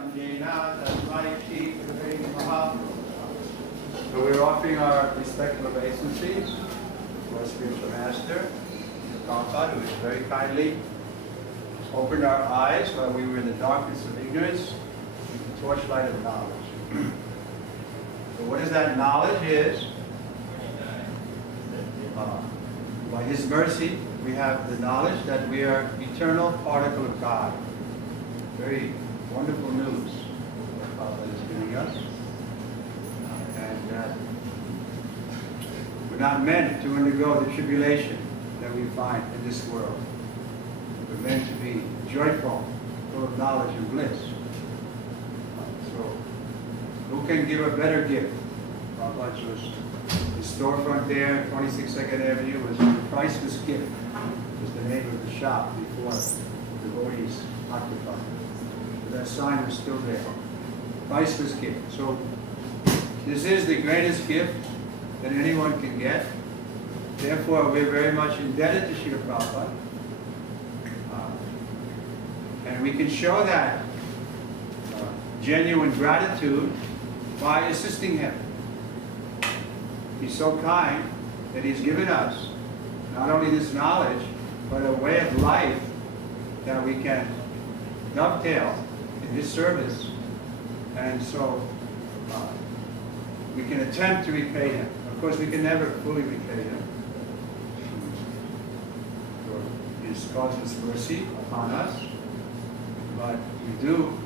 So we're offering our respectful obeisances to our spiritual master, Prabhupada, who has very kindly opened our eyes while we were in the darkness of ignorance with the torchlight of knowledge. So what is that knowledge is? By His mercy, we have the knowledge that we are eternal particle of God. Very wonderful news that Prabhupada is giving us. And that we're not meant to undergo the tribulation that we find in this world. We're meant to be joyful, full of knowledge and bliss. So, who can give a better gift? Prabhupada was the storefront there, 26 Second Avenue, was the priceless gift. Was the name of the shop before the devotees occupied. So that sign was still there. Priceless gift. So this is the greatest gift that anyone can get. Therefore, we're very much indebted to Srila Prabhupada. And we can show that genuine gratitude by assisting him. He's so kind that he's given us not only this knowledge, but a way of life that we can dovetail in his service. And so we can attempt to repay him. Of course, we can never fully repay him. For his causeless mercy upon us. But we do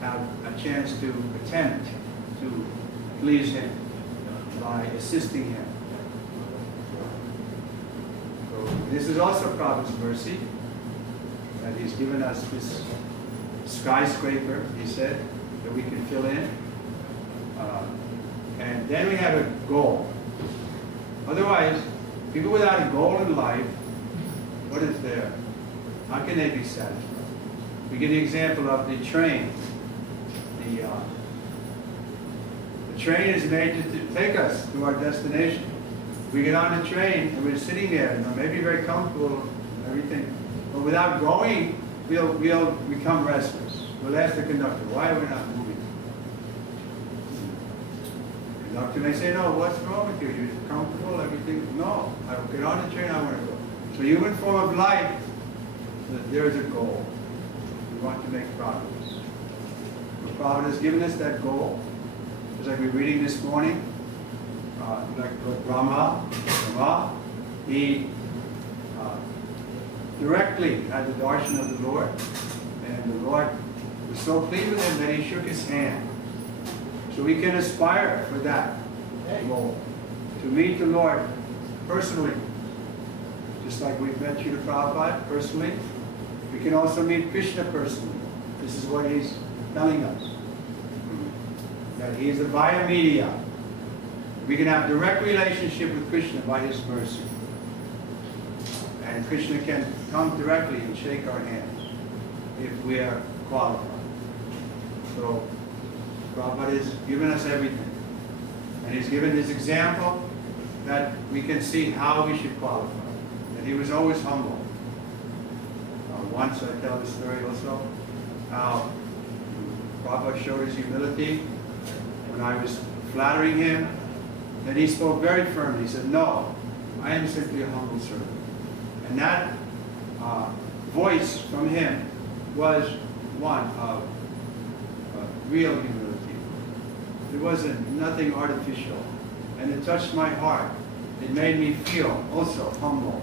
have a chance to attempt to please him by assisting him. So this is also Prabhupada's mercy, that he's given us this skyscraper, he said, that we can fill in. And then we have a goal. Otherwise, people without a goal in life, what is there? How can they be satisfied? We give the example of the train. The train is made to take us to our destination. We get on the train and we're sitting there, maybe very comfortable, everything. But without going, we'll become restless. We'll ask the conductor, why are we not moving? The conductor may say, no, what's wrong with you? You're comfortable, everything? No, I get on the train, I want to go. So human form of life, there is a goal. We want to make progress. The Prabhupada has given us that goal. Just like we're reading this morning, like Brahma, he directly had the darshan of the Lord, and the Lord was so pleased with him that he shook his hand. So we can aspire for that goal, to meet the Lord personally. Just like we've met Srila Prabhupada personally, we can also meet Krishna personally. This is what he's telling us. That he is the via media. We can have direct relationship with Krishna by his mercy. And Krishna can come directly and shake our hands if we are qualified. So Prabhupada has given us everything. And he's given this example that we can see how we should qualify. That he was always humble. Once I tell the story also, how Prabhupada showed his humility when I was flattering him. Then he spoke very firmly. He said, no, I am simply a humble servant. And that voice from him was one of real humility. It wasn't nothing artificial. And it touched my heart. It made me feel also humble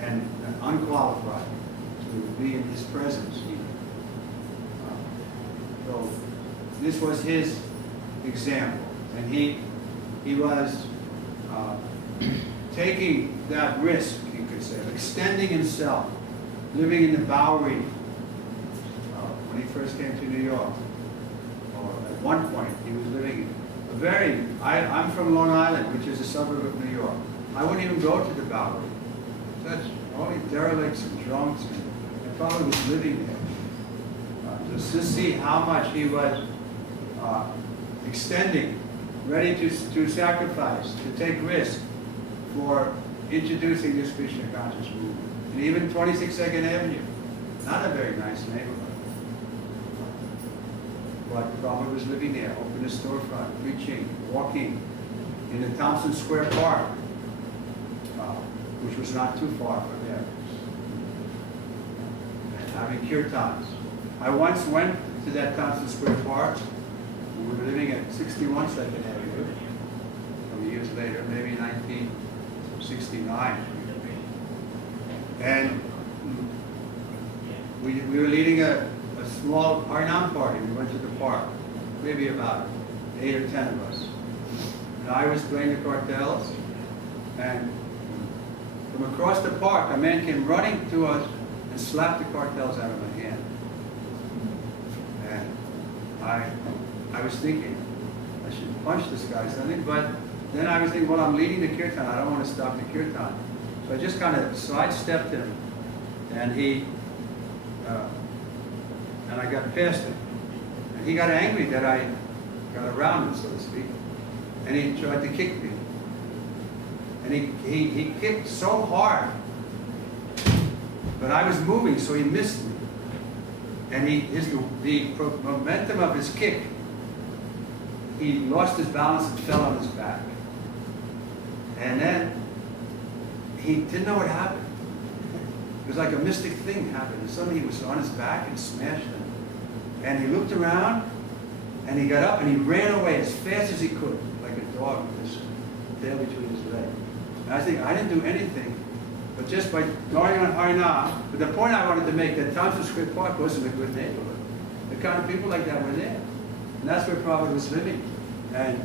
and unqualified to be in his presence even. So this was his example. And he was taking that risk, you could say, of extending himself, living in the Bowery when he first came to New York. Or at one point, he was living in I'm from Long Island, which is a suburb of New York. I wouldn't even go to the Bowery. That's only derelicts and drunks, and probably was living there. Just to see how much he was extending, ready to sacrifice, to take risk for introducing this Krishna conscious movement. And even 26 Second Avenue, Not a very nice neighborhood. But Prabhupada was living there, opened a storefront, preaching, walking in the Thompson Square Park, which was not too far from there, having kirtans. I once went to that Thompson Square Park. We were living at 61 Second Avenue. Some years later, maybe 1969. And we were leading a small Harinam party. We went to the park, maybe about 8 or 10 of us. And I was playing the cartels, and from across the park, a man came running to us and slapped the cartels out of my hand. And I was thinking, I should punch this guy or something, but then I was thinking, well, I'm leading the kirtan, I don't want to stop the kirtan. So I just kind of sidestepped him, and and I got past him. And he got angry that I got around him, so to speak, and he tried to kick me. And he kicked so hard, but I was moving, so he missed me. And the momentum of his kick, he lost his balance and fell on his back. And then he didn't know what happened. It was like a mystic thing happened. And suddenly he was on his back and smashed him. And he looked around, and he got up and he ran away as fast as he could, like a dog with his tail between his legs. And I think I didn't do anything, but just by going on Harinam. But the point I wanted to make, that Thompson Square Park wasn't a good neighborhood. The kind of people like that were there. And that's where Prabhupada was living. And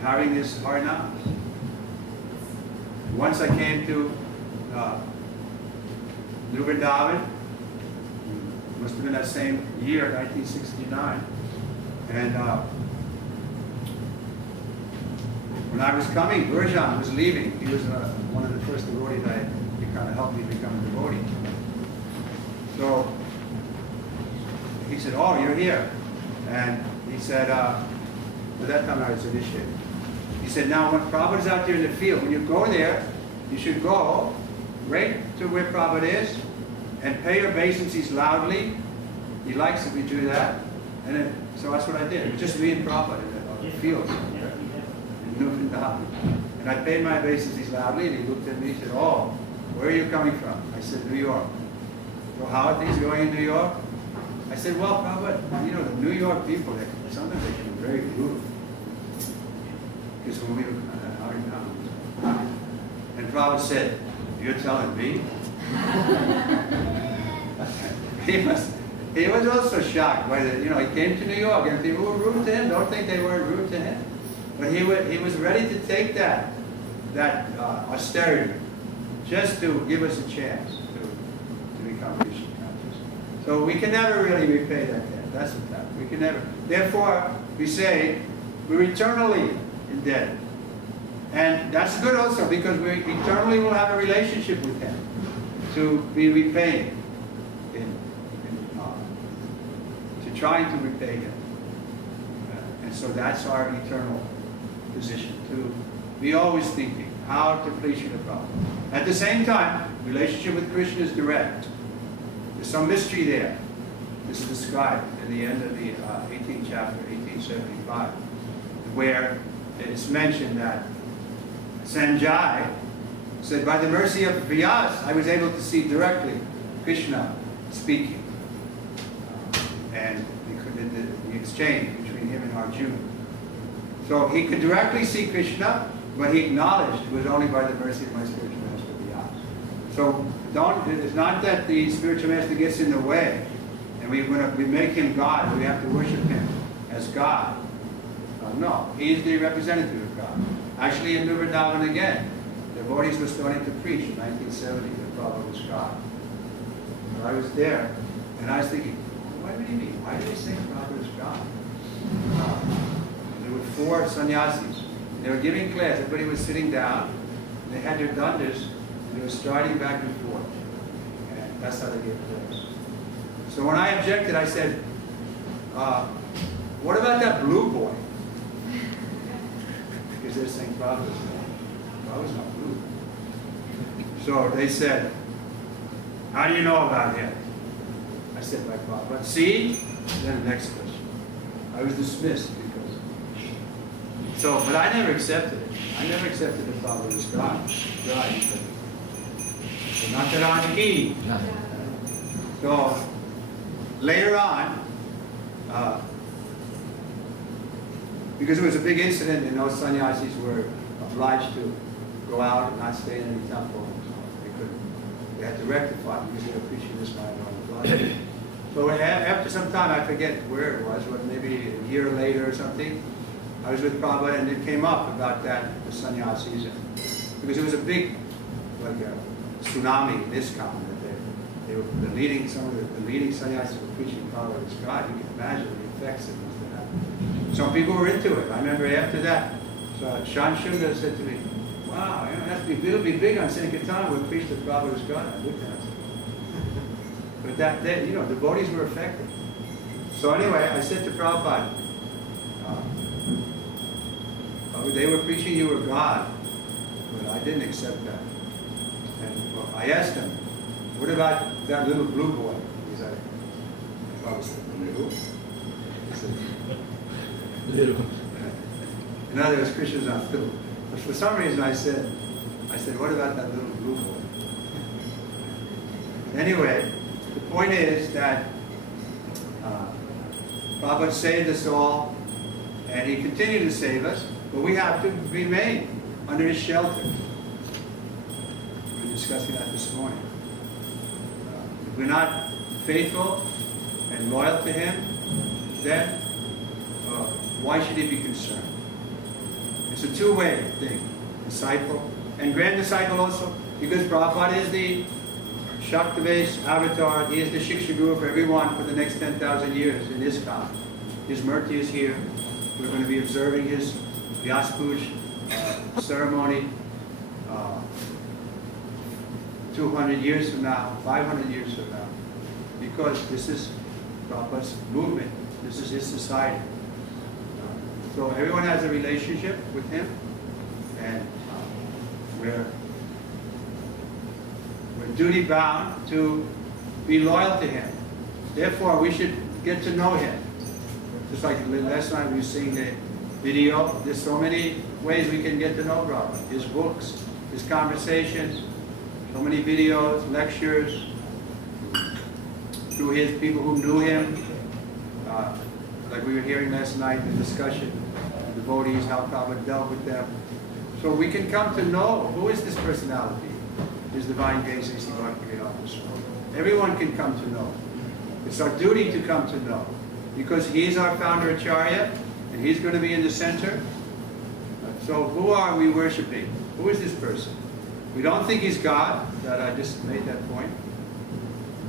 having this Harinam. Once I came to New Vrindavan, must have been that same year, 1969. And when I was coming, Burjan was leaving. He was one of the first devotees that kind of helped me become a devotee. So he said, oh, you're here. And he said, at that time I was initiated. He said, now when Prabhupada's out there in the field, when you go there, you should go right to where Prabhupada is and pay your obeisances loudly. He likes if we do that. And then, so that's what I did. It was just me and Prabhupada in the field. And I paid my obeisances loudly, and he looked at me and said, oh, where are you coming from? I said, New York. So how are things going in New York? I said, well, Prabhupada, you know, the New York people, sometimes they can be very rude. Because when we were out in town. And Prabhupada said, you're telling me? He was also shocked by the, you know, he came to New York and people were rude to him. Don't think they weren't rude to him. But he was ready to take that austerity just to give us a chance to become Krishna conscious. So we can never really repay that debt. That's the fact. We can never. Therefore, we say we're eternally indebted. And that's good also because we eternally will have a relationship with him to be repaid to trying to repay him. And so that's our eternal position, to be always thinking how to please Srila Prabhupada. At the same time, relationship with Krishna is direct. There's some mystery there. This is described in the end of the 18th chapter, 1875, where it is mentioned that Sanjay said, by the mercy of Vyasa, I was able to see directly Krishna speaking. And the exchange between him and Arjuna. So he could directly see Krishna, but he acknowledged it was only by the mercy of my spiritual master Vyasa. So it's not that the spiritual master gets in the way, and we make him God, we have to worship him as God. No, he is the representative of God. Actually, in New Vrindavan again, the devotees were starting to preach in 1970 that Prabhupada was God. So I was there, and I was thinking, what do you mean? Why do they say Prabhupada is God? There were 4 sannyasis. They were giving class. Everybody was sitting down. And they had their dundas, and they were striding back and forth. And that's how they gave class. So when I objected, I said, what about that blue boy? Because they're saying Prabhupada is not blue. So they said, How do you know about him? I said, by Prabhupada. See? Then the next question. I was dismissed because. So, but I never accepted it. I never accepted that Prabhupada was God. God, he said. So not that on he. So later on, because it was a big incident and those sannyasis were obliged to go out and not stay in any temple. They had to rectify because they were preaching this by God. So after some time, I forget where it was, but maybe a year later or something, I was with Prabhupada and it came up about that, the sannyasis. Because it was a big, like a tsunami in this that they were the leading, some of the leading sannyasis were preaching Prabhupada as God. You can imagine the effects that must have happened. Some people were into it. I remember after that, so Shan Shunga said to me, wow, you know, it'll be big on Sankirtan when preached that Prabhupada is God. I looked at it. But that, you know, devotees were affected. So anyway, I said to Prabhupada, they were preaching you were God, but I didn't accept that. And well, I asked him, what about that little blue boy? He said, I was little. He said, little. In other words, Krishna's not little. But for some reason I said, what about that little blue boy? Anyway, the point is that Prabhupada saved us all, and he continued to save us, but we have to remain under his shelter. We were discussing that this morning. If we're not faithful and loyal to him, then why should he be concerned? It's a two-way thing, disciple and grand disciple also, because Prabhupada is the Shaktivesh avatar, he is the Shiksha Guru for everyone for the next 10,000 years in this time. His Murti is here. We're going to be observing his Vyasa Puja ceremony 200 years from now, 500 years from now, because this is Prabhupada's movement, this is his society. So everyone has a relationship with him, and we're duty bound to be loyal to him. Therefore, we should get to know him. Just like last night we were seeing the video, there's so many ways we can get to know Prabhupada. His books, his conversations, so many videos, lectures, through his people who knew him. Like we were hearing last night, the discussion, the devotees, how Prabhupada dealt with them. So we can come to know who is this personality, his divine grace, his divine officer. Everyone can come to know. It's our duty to come to know, because he's our founder Acharya, and he's going to be in the center. So who are we worshiping? Who is this person? We don't think he's God, that I just made that point,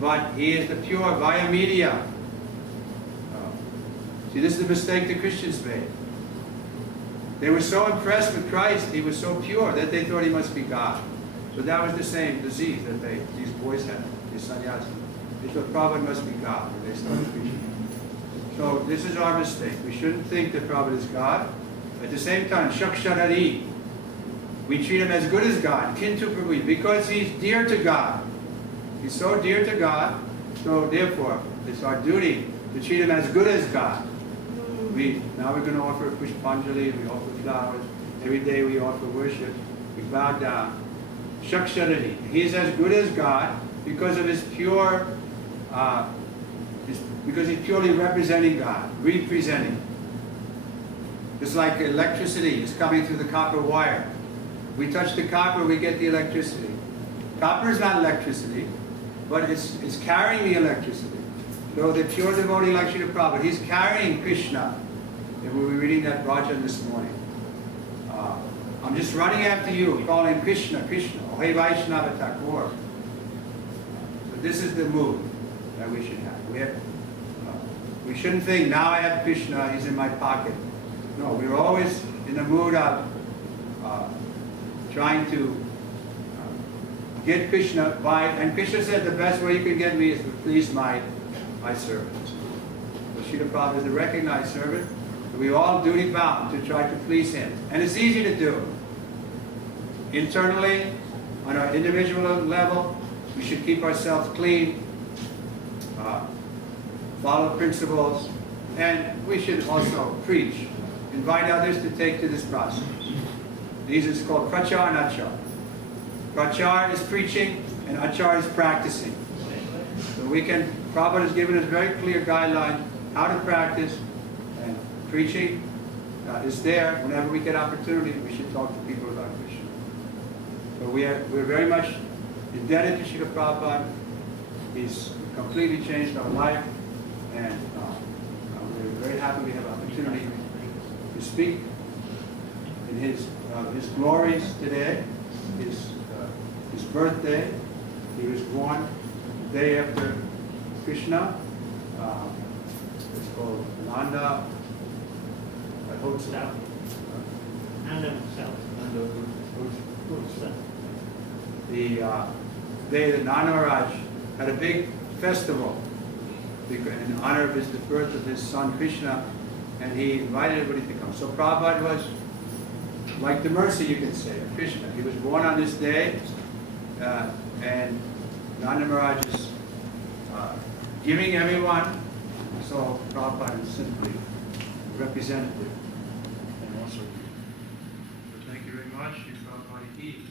but he is the pure via media. See, this is the mistake the Christians made. They were so impressed with Christ, he was so pure, that they thought he must be God. So that was the same disease that these boys had, these sannyasis. They thought Prabhupada must be God, and they started preaching. So this is our mistake. We shouldn't think that Prabhupada is God. At the same time, Shakshadari, we treat him as good as God, Kintu Prabhu, because he's dear to God. He's so dear to God, so therefore, it's our duty to treat him as good as God. Now we're going to offer Pushpanjali, we offer flowers. Every day we offer worship. We bow down. Shakshadari, he's as good as God because of his pure, because he's purely representing God, representing. It's like electricity is coming through the copper wire. We touch the copper, we get the electricity. Copper is not electricity, but it's carrying the electricity. So the pure devotee like Srila Prabhupada, he's carrying Krishna. And we were reading that Rajan this morning. I'm just running after you, calling Krishna, Krishna. Oh, hey Vaishnava Thakur. So this is the mood that we should have. We shouldn't think, now I have Krishna, he's in my pocket. No, we're always in the mood of trying to get Krishna by, and Krishna said the best way you can get me is to please my servants. So Srila Prabhupada is the recognized servant. We all duty bound to try to please him. And it's easy to do. Internally, on our individual level, we should keep ourselves clean, follow principles, and we should also preach. Invite others to take to this process. These is called prachar and achar. Prachar is preaching, and achar is practicing. So we can, Prabhupada has given us very clear guidelines how to practice, and preaching is there. Whenever we get opportunity, we should talk to people about Krishna. So we're very much indebted to Srila Prabhupada. He's completely changed our life, and we're very happy we have opportunity to speak in his glories today. His birthday. He was born the day after Krishna. It's called Nanda. I hope so. Nanda himself. The day that Nanda Maharaj had a big festival in honor of the birth of his son Krishna, and he invited everybody to come. So Prabhupada was like the mercy, you can say, of Krishna. He was born on this day, and Nanda Maharaj is giving everyone. So Prabhupada is simply representative and also. So thank you very much. Prabhupada ki.